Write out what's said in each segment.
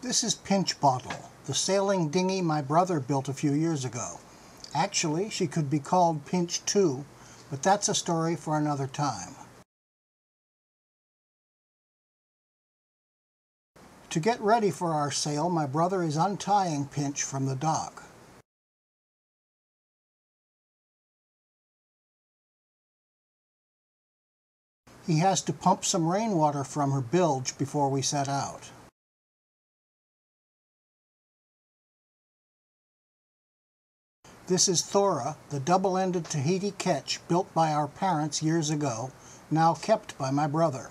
This is Pinch Bottle, the sailing dinghy my brother built a few years ago. Actually, she could be called Pinch 2, but that's a story for another time. To get ready for our sail, my brother is untying Pinch from the dock. He has to pump some rainwater from her bilge before we set out. This is Thora, the double-ended Tahiti ketch built by our parents years ago, now kept by my brother.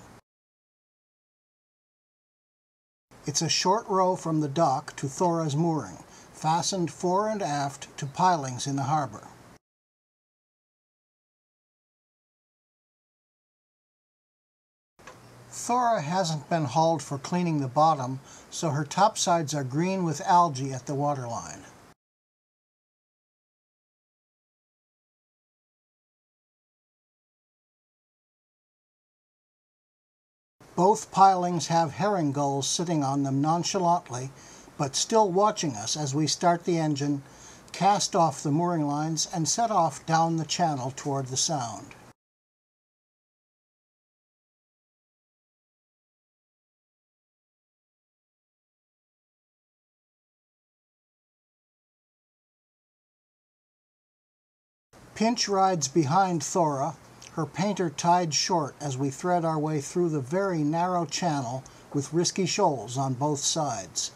It's a short row from the dock to Thora's mooring, fastened fore and aft to pilings in the harbor. Thora hasn't been hauled for cleaning the bottom, so her topsides are green with algae at the waterline. Both pilings have herring gulls sitting on them nonchalantly, but still watching us as we start the engine, cast off the mooring lines, and set off down the channel toward the Sound. Pinch rides behind Thora, her painter tied short as we thread our way through the very narrow channel with risky shoals on both sides.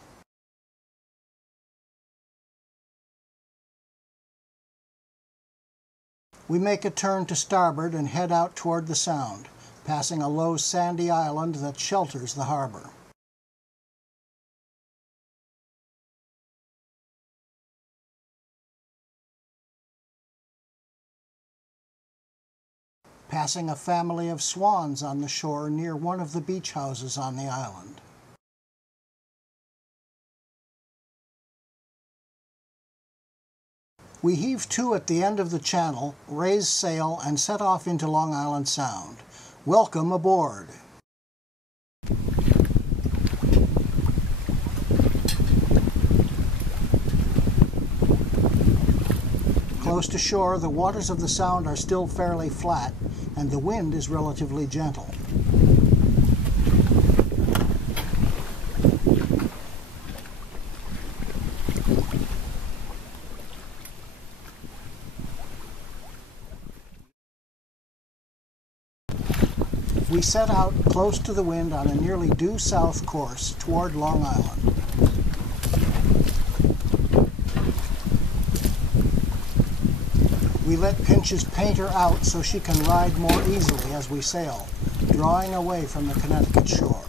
We make a turn to starboard and head out toward the Sound, passing a low sandy island that shelters the harbor. Passing a family of swans on the shore near one of the beach houses on the island. We heave to at the end of the channel, raise sail, and set off into Long Island Sound. Welcome aboard! Close to shore, the waters of the Sound are still fairly flat, and the wind is relatively gentle. We set out close to the wind on a nearly due south course toward Long Island. We let Pinch's painter out so she can ride more easily as we sail, drawing away from the Connecticut shore.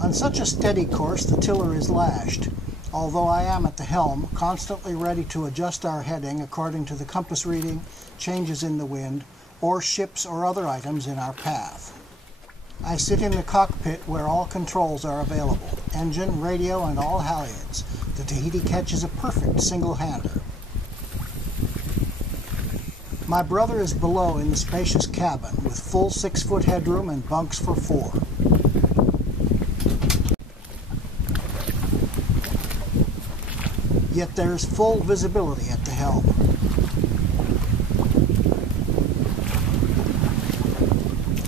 On such a steady course, the tiller is lashed, although I am at the helm, constantly ready to adjust our heading according to the compass reading, changes in the wind, or ships or other items in our path. I sit in the cockpit where all controls are available, engine, radio, and all halyards. The Tahiti ketch is a perfect single-hander. My brother is below in the spacious cabin, with full 6-foot headroom and bunks for 4. Yet there is full visibility at the helm.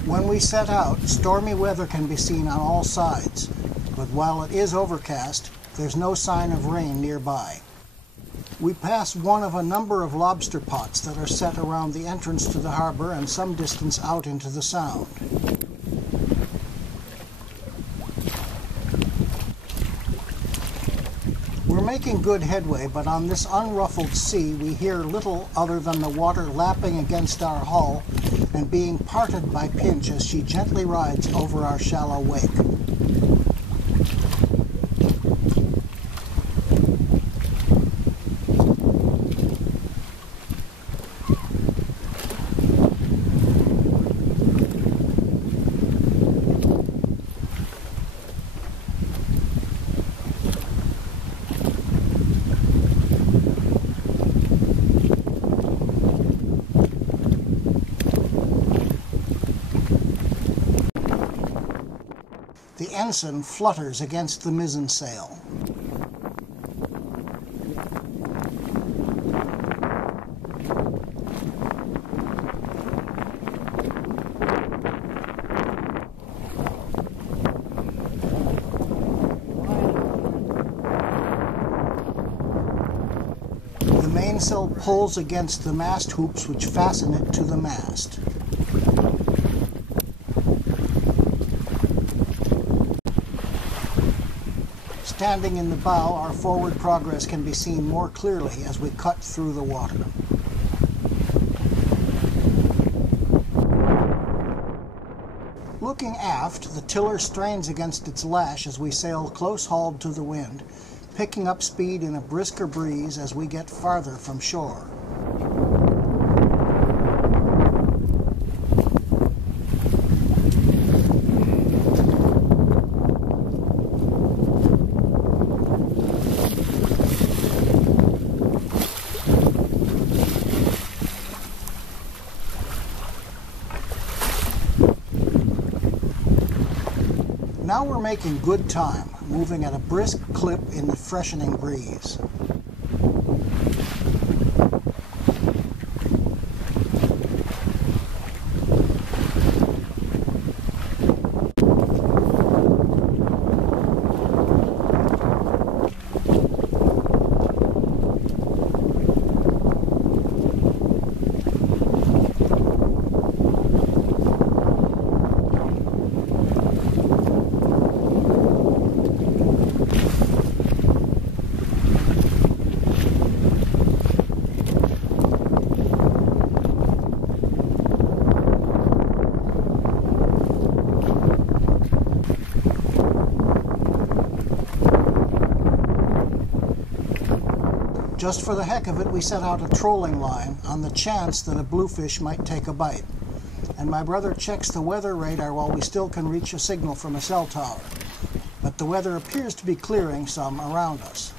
When we set out, stormy weather can be seen on all sides, but while it is overcast, there's no sign of rain nearby. We pass one of a number of lobster pots that are set around the entrance to the harbor and some distance out into the Sound. We're making good headway, but on this unruffled sea we hear little other than the water lapping against our hull and being parted by Pinch as she gently rides over our shallow wake. The ensign flutters against the mizzen sail. The mainsail pulls against the mast hoops which fasten it to the mast. Standing in the bow, our forward progress can be seen more clearly as we cut through the water. Looking aft, the tiller strains against its lash as we sail close-hauled to the wind, picking up speed in a brisker breeze as we get farther from shore. Now we're making good time, moving at a brisk clip in the freshening breeze. Just for the heck of it, we set out a trolling line on the chance that a bluefish might take a bite. And my brother checks the weather radar while we still can reach a signal from a cell tower. But the weather appears to be clearing some around us.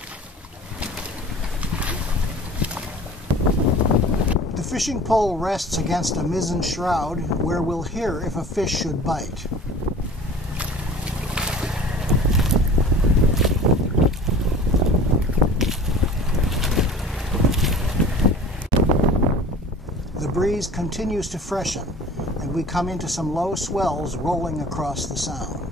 The fishing pole rests against a mizzen shroud where we'll hear if a fish should bite. The breeze continues to freshen, and we come into some low swells rolling across the sound.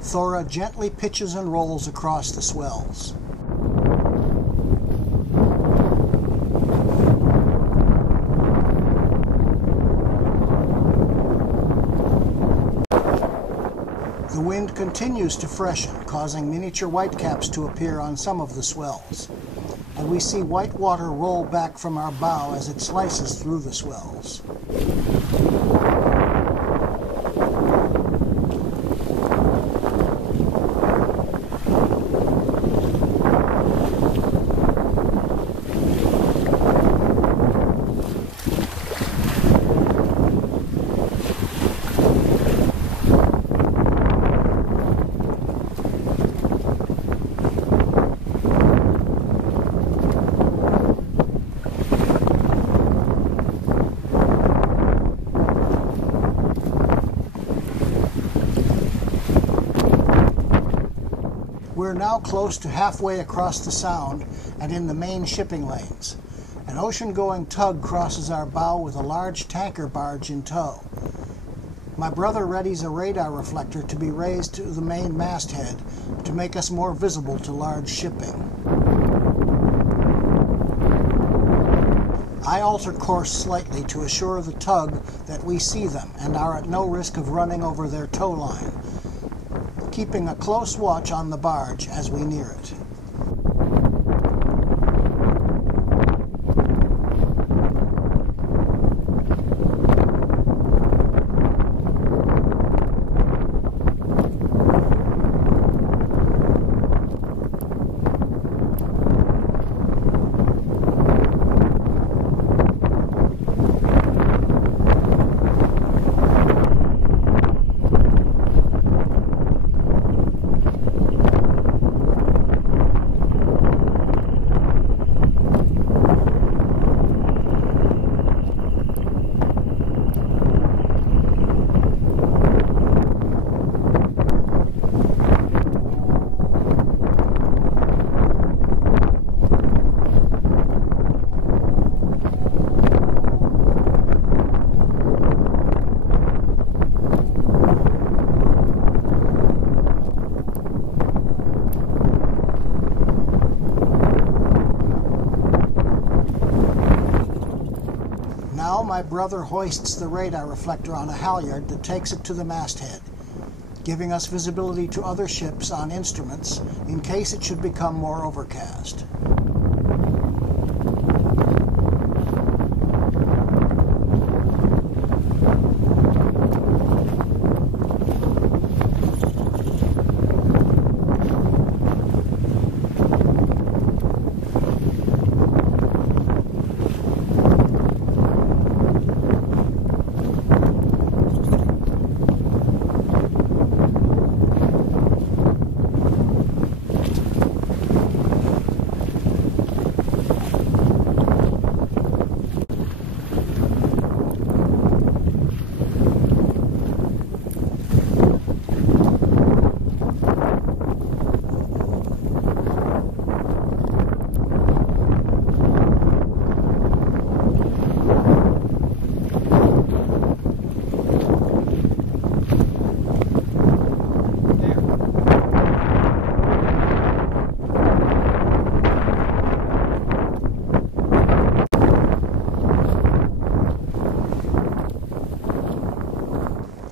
Thora gently pitches and rolls across the swells. The wind continues to freshen, causing miniature whitecaps to appear on some of the swells. And we see white water roll back from our bow as it slices through the swells. We're now close to halfway across the sound and in the main shipping lanes. An ocean-going tug crosses our bow with a large tanker barge in tow. My brother readies a radar reflector to be raised to the main masthead to make us more visible to large shipping. I alter course slightly to assure the tug that we see them and are at no risk of running over their tow line, keeping a close watch on the barge as we near it. Now my brother hoists the radar reflector on a halyard that takes it to the masthead, giving us visibility to other ships on instruments in case it should become more overcast.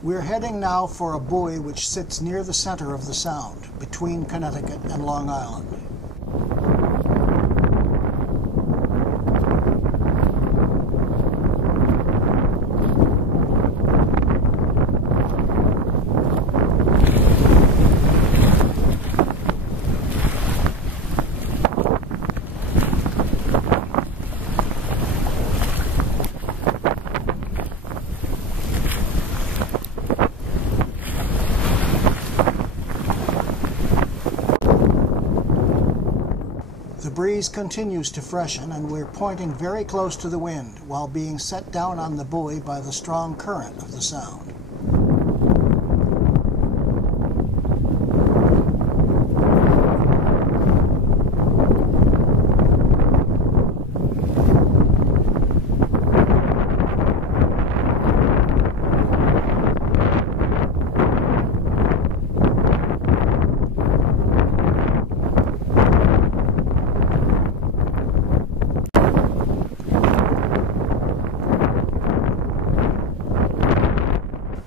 We're heading now for a buoy which sits near the center of the Sound, between Connecticut and Long Island. The breeze continues to freshen and we're pointing very close to the wind while being set down on the buoy by the strong current of the Sound.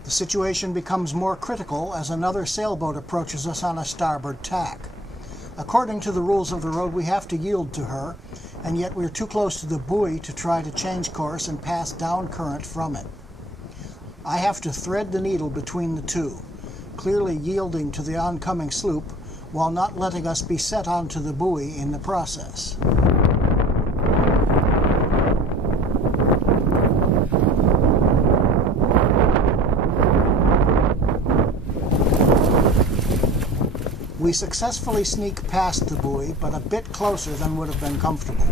The situation becomes more critical as another sailboat approaches us on a starboard tack. According to the rules of the road, we have to yield to her, and yet we're too close to the buoy to try to change course and pass down current from it. I have to thread the needle between the two, clearly yielding to the oncoming sloop, while not letting us be set onto the buoy in the process. We successfully sneak past the buoy, but a bit closer than would have been comfortable.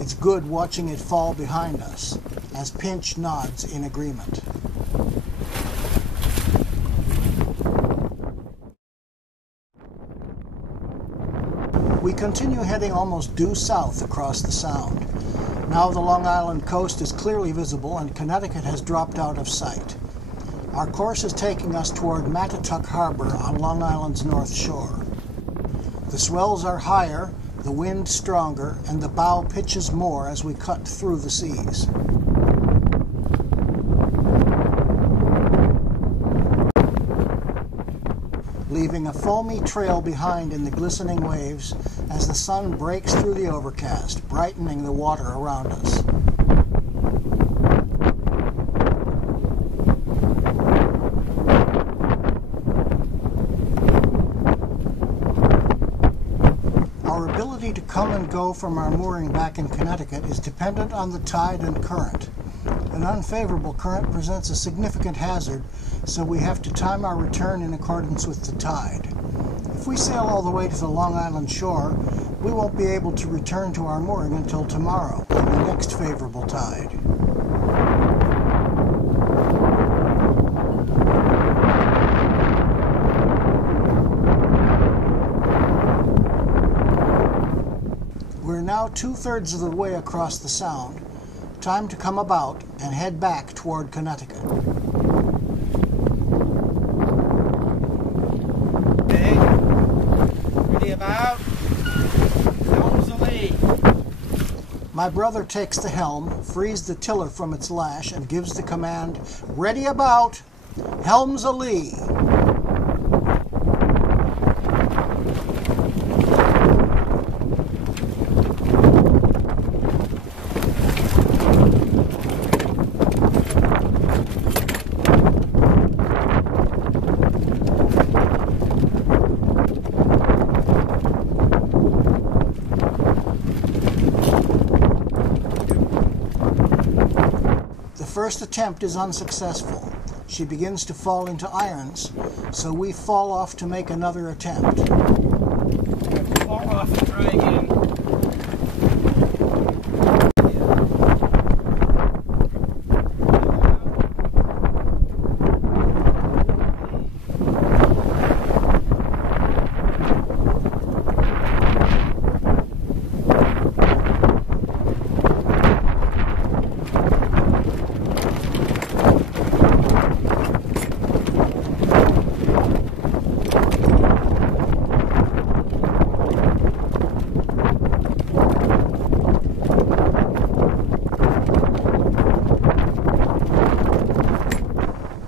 It's good watching it fall behind us, as Pinch nods in agreement. We continue heading almost due south across the Sound. Now the Long Island coast is clearly visible and Connecticut has dropped out of sight. Our course is taking us toward Matatuck Harbor on Long Island's north shore. The swells are higher, the wind stronger, and the bow pitches more as we cut through the seas. Leaving a foamy trail behind in the glistening waves as the sun breaks through the overcast, brightening the water around us. Our ability to come and go from our mooring back in Connecticut is dependent on the tide and current. An unfavorable current presents a significant hazard, so we have to time our return in accordance with the tide. If we sail all the way to the Long Island shore, we won't be able to return to our mooring until tomorrow, on the next favorable tide. We're now 2/3 of the way across the Sound. Time to come about and head back toward Connecticut. Okay, ready about, helms a lee. My brother takes the helm, frees the tiller from its lash, and gives the command, "Ready about, helms a lee." The first attempt is unsuccessful. She begins to fall into irons, so we fall off to make another attempt. Fall off and try again.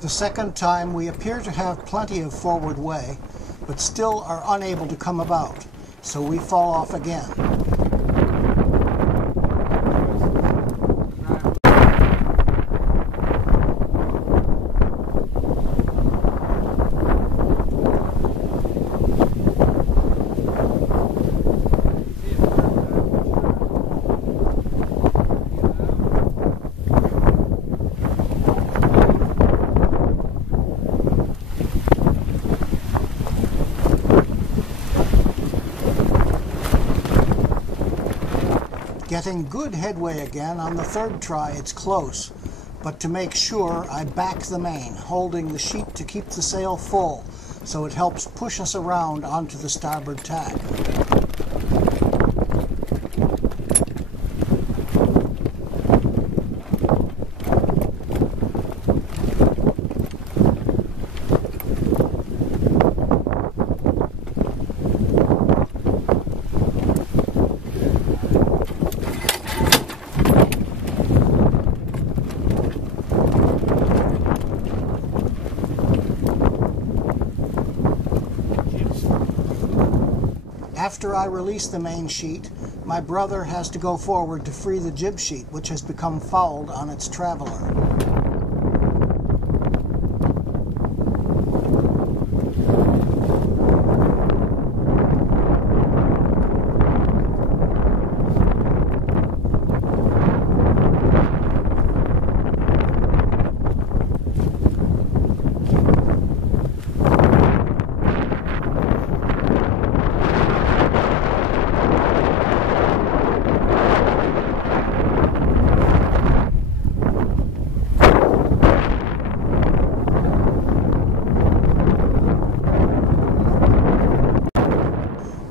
The second time we appear to have plenty of forward way, but still are unable to come about, so we fall off again. Getting good headway again. On the third try, it's close, but to make sure, I back the main, holding the sheet to keep the sail full, so it helps push us around onto the starboard tack. After I release the main sheet, my brother has to go forward to free the jib sheet, which has become fouled on its traveler.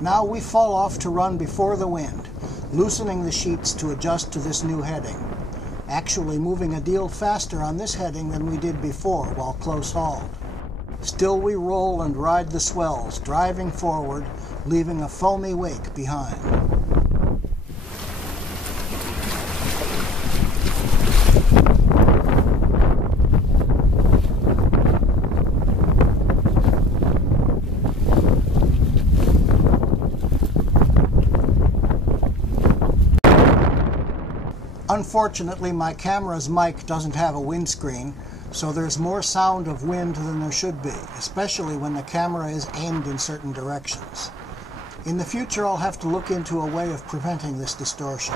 Now we fall off to run before the wind, loosening the sheets to adjust to this new heading. Actually moving a deal faster on this heading than we did before while close hauled. Still we roll and ride the swells, driving forward, leaving a foamy wake behind. Unfortunately, my camera's mic doesn't have a windscreen, so there's more sound of wind than there should be, especially when the camera is aimed in certain directions. In the future, I'll have to look into a way of preventing this distortion.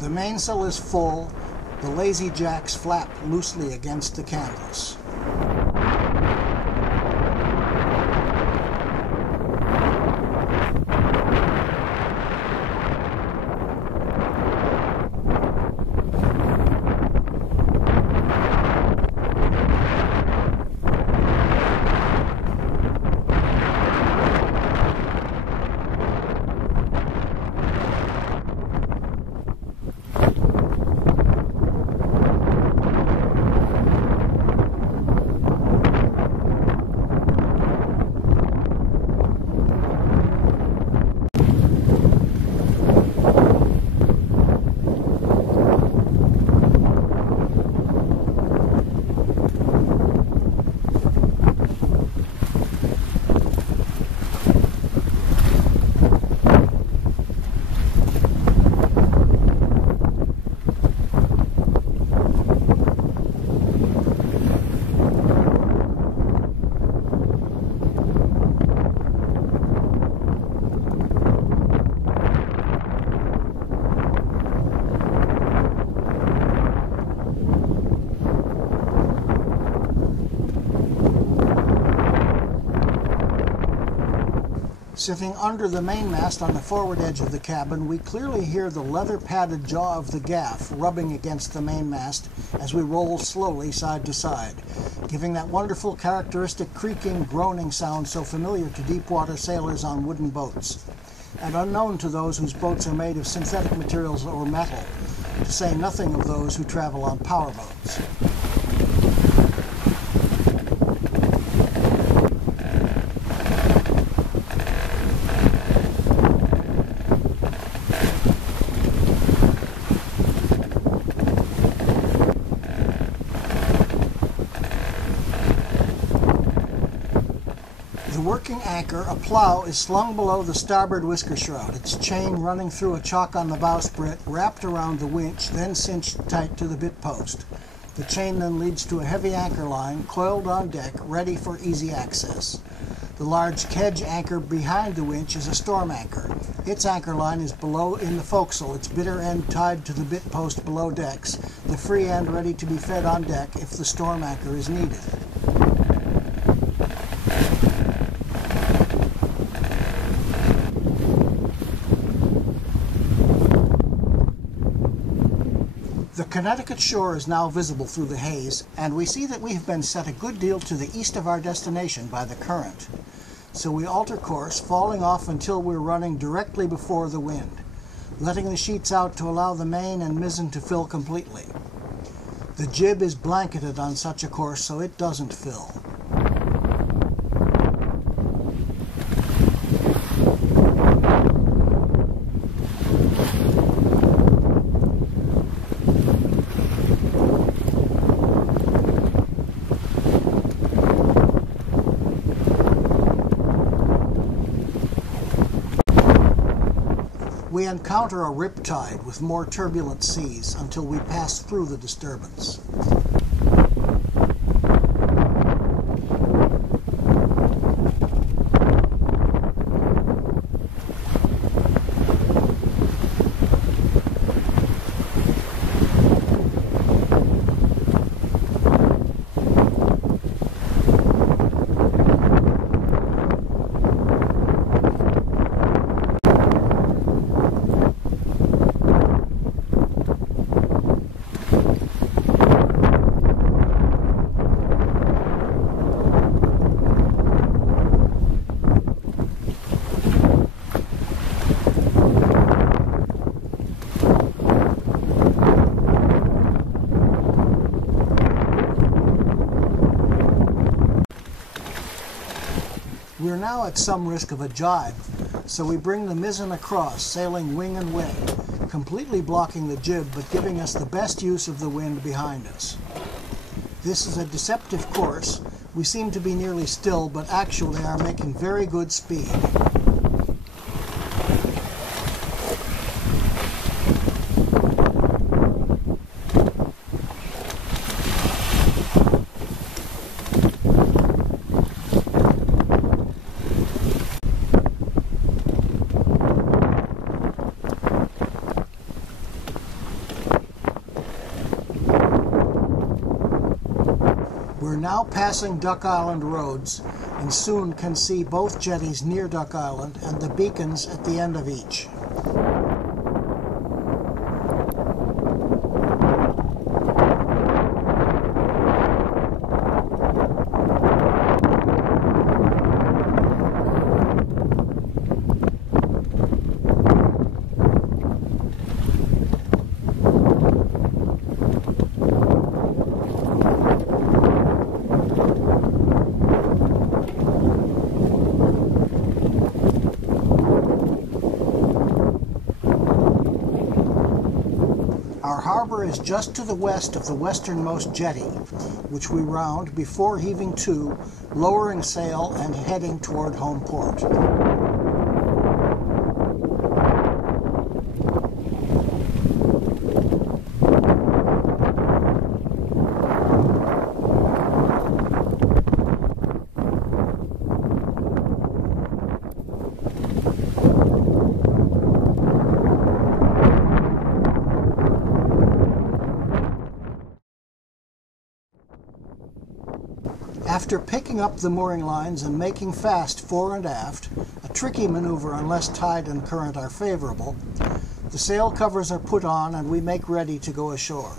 The mainsail is full, the lazy jacks flap loosely against the canvas. Sitting under the mainmast on the forward edge of the cabin, we clearly hear the leather-padded jaw of the gaff rubbing against the mainmast as we roll slowly side to side, giving that wonderful characteristic creaking, groaning sound so familiar to deep-water sailors on wooden boats, and unknown to those whose boats are made of synthetic materials or metal, to say nothing of those who travel on powerboats. Working anchor, a plow is slung below the starboard whisker shroud, its chain running through a chock on the bowsprit, wrapped around the winch, then cinched tight to the bit post. The chain then leads to a heavy anchor line coiled on deck, ready for easy access. The large kedge anchor behind the winch is a storm anchor. Its anchor line is below in the forecastle, its bitter end tied to the bit post below decks, the free end ready to be fed on deck if the storm anchor is needed. The Connecticut shore is now visible through the haze, and we see that we have been set a good deal to the east of our destination by the current. So we alter course, falling off until we're running directly before the wind, letting the sheets out to allow the main and mizzen to fill completely. The jib is blanketed on such a course so it doesn't fill. We encounter a rip tide with more turbulent seas until we pass through the disturbance. We're now at some risk of a jibe, so we bring the mizzen across, sailing wing and way, completely blocking the jib but giving us the best use of the wind behind us. This is a deceptive course. We seem to be nearly still, but actually are making very good speed. We're now passing Duck Island roads and soon can see both jetties near Duck Island and the beacons at the end of each. Our harbor is just to the west of the westernmost jetty, which we round before heaving to, lowering sail and heading toward home port. After picking up the mooring lines and making fast fore and aft, a tricky maneuver unless tide and current are favorable, the sail covers are put on and we make ready to go ashore.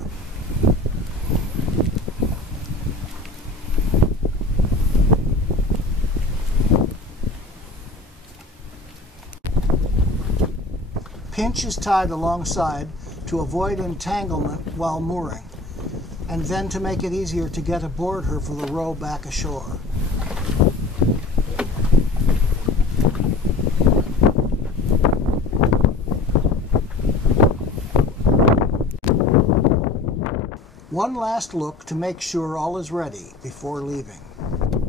Pinch is tied alongside to avoid entanglement while mooring, and then to make it easier to get aboard her for the row back ashore. One last look to make sure all is ready before leaving.